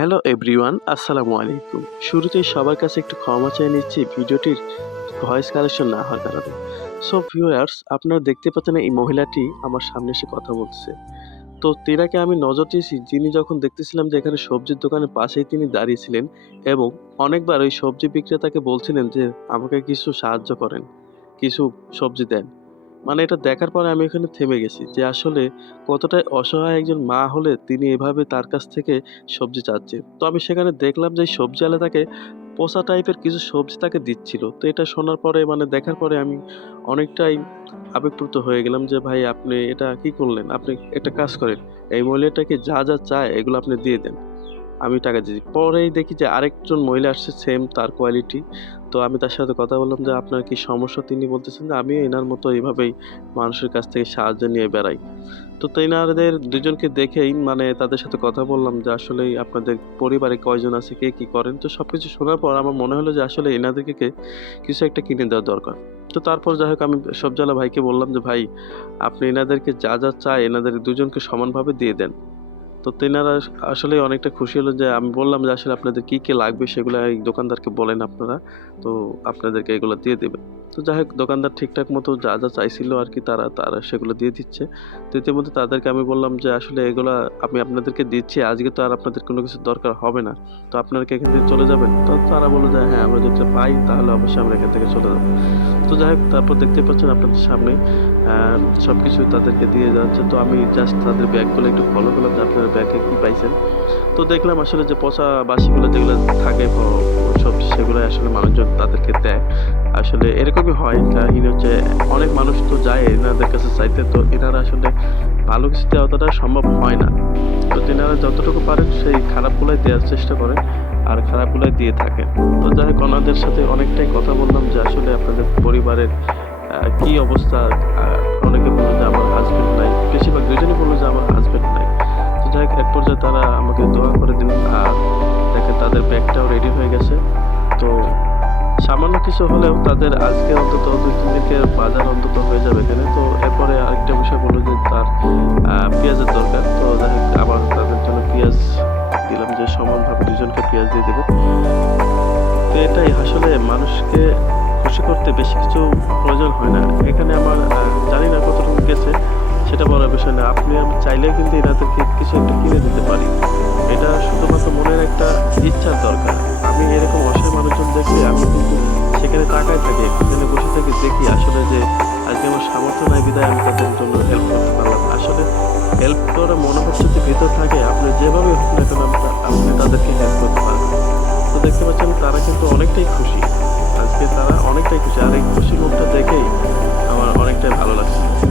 Hello everyone, আসসালামু আলাইকুম। শুরুতেই সবার কাছে একটু ক্ষমা চেয়ে নিচ্ছি, ভিডিওটির ভয়েস কালেকশন না হওয়ার কারণে। সো ভিউয়ার্স, আপনারা দেখতে পাচ্ছেন এই মহিলাটি আমার সামনে এসে কথা বলছে। তো তেনাকে আমি নজর দিয়েছি, যিনি যখন দেখতেছিলাম যে এখানে সবজির দোকানের পাশেই তিনি দাঁড়িয়েছিলেন এবং অনেকবার ওই সবজি বিক্রেতাকে বলছিলেন যে, আমাকে কিছু সাহায্য করেন, কিছু সবজি দেন। মানে এটা দেখার পরে আমি এখানে থেমে গেছি যে আসলে কতটাই অসহায় একজন মা হলে তিনি এভাবে তার কাছ থেকে সবজি চাচ্ছে। তো আমি সেখানে দেখলাম যে সবজিওয়ালা তাকে পচা টাইপের কিছু সবজি তাকে দিচ্ছিল। তো এটা শোনার পরে মানে দেখার পরে আমি অনেকটাই আবেগপ্রুত হয়ে গেলাম যে, ভাই, আপনি এটা কি করলেন? আপনি একটা কাজ করেন। এই মহিলাটাকে যা যা চায়, এগুলো আপনি দিয়ে দেন। আমি টাকা দিচ্ছি পরেই দেখি যে আরেকজন মহিলা আসছে সেম তার কোয়ালিটি তো আমি তার সাথে কথা বললাম যে, আপনার কি সমস্যা? তিনি বলতেছেন যে, আমিও এনার মতো এইভাবেই মানুষের কাছ থেকে সাহায্য নিয়ে বেড়াই। তো তেনাদের দুজনকে দেখেই মানে তাদের সাথে কথা বললাম যে, আসলে আপনাদের পরিবারে কয়জন আছে, কে কী করেন? তো সব কিছু শোনার পর আমার মনে হলো যে, আসলে এনাদেরকে কিছু একটা কিনে দেওয়া দরকার। তো তারপর যাই হোক আমি সবজালা ভাইকে বললাম যে, ভাই, আপনি এনাদেরকে যা যা চায়, এনাদের দুজনকে সমানভাবে দিয়ে দেন। তো তেনারা আসলে অনেকটা খুশি হলো যে আমি বললাম যে আসলে আপনাদের কি কি লাগবে সেগুলো এই দোকানদারকে বলেন আপনারা। তো আপনাদেরকে এগুলো দিয়ে দেবে। তো যাই হোক, দোকানদার ঠিকঠাক মতো যা যা চাইছিল আর কি তারা তারা সেগুলো দিয়ে দিচ্ছে। তো ইতিমধ্যে তাদেরকে আমি বললাম যে, আসলে এগুলো আমি আপনাদেরকে দিচ্ছি, আজকে তো আর আপনাদের কোনো কিছু দরকার হবে না। তো আপনারা কি এখান থেকে চলে যাবেন? তো তারা বলল যে হ্যাঁ আমরা যদি পাই তাহলে অবশ্যই আমরা এখান থেকে চলে যাব। তো যাই হোক, তারপর দেখতে পাচ্ছেন আপনাদের সামনে সব কিছু তাদেরকে দিয়ে যাচ্ছে। তো আমি জাস্ট তাদের ব্যাগগুলো একটু ফলো করলাম যে, আপনারা ব্যাগে কী পাইছেন? তো দেখলাম আসলে যে পচা বাসিগুলো যেগুলো থাকে সেগুলো আসলে মানুষজন তাদেরকে দেয়। আসলে এরকমই হয় কাহিনী হচ্ছে অনেক মানুষ তো যায় এনাদের কাছে চাইতে, তো এনারা আসলে ভালো কিছু দেওয়া অতটা সম্ভব হয় না। তো তেনারা যতটুকু পারেন সেই খারাপগুলোই দেওয়ার চেষ্টা করেন আর খারাপগুলোই দিয়ে থাকেন। তো যাই হোক, ওনাদের সাথে অনেকটাই কথা বললাম যে আসলে আপনাদের পরিবারের কি অবস্থা অনেকে বলল যে আমার হাজবেন্ড নাই। বেশিরভাগ দুজনই বলল যে আমার হাজবেন্ড নাই। তো যাই হোক, এক পর্যায়ে তারা আমাকে দোয়া করে দিলেন আর দেখেন তাদের ব্যাগটাও রেডি কিছু হলেও তাদের আজকে অন্তত দুই তিন দিনের বাজার অন্তত হয়ে যাবে এখানে। তো এরপরে আরেকটা বিষয় বলল যে তার পেঁয়াজের দরকার। তো আবার তাদের জন্য পেঁয়াজ দিলাম যে সমানভাবে দুজনকে পেঁয়াজ দিয়ে দেবো। তো এটাই, আসলে মানুষকে খুশি করতে বেশি কিছু প্রয়োজন হয় না। এখানে আমার জানি না কতটুকু গেছে, সেটা বড় বিষয় না। আপনি আমি চাইলেও কিন্তু এনাদেরকে কিছু একটা কিনে দিতে পারি। এটা শুধুমাত্র মনের একটা ইচ্ছার দরকার। আমি এরকম অসহায় মানুষজন দেখলে আমি কিন্তু সেখানে তাকায় থাকি এখানে বসে থাকে, দেখি আসলে যে আজকে আমার সামর্থ্য নাই, বিদায় আমি তাদের জন্য হেল্প করতে পারলাম আসলে হেল্প করা মনোভাব যদি ভিতর থাকে, আপনি যেভাবে হোক না কেন আপনি- তাদেরকে হেল্প করতে পারবেন। তো দেখতে পাচ্ছেন তারা কিন্তু অনেকটাই খুশি। আজকে তারা অনেকটাই খুশি। আর এই খুশি মুখটা দেখেই আমার অনেকটাই ভালো লাগছে।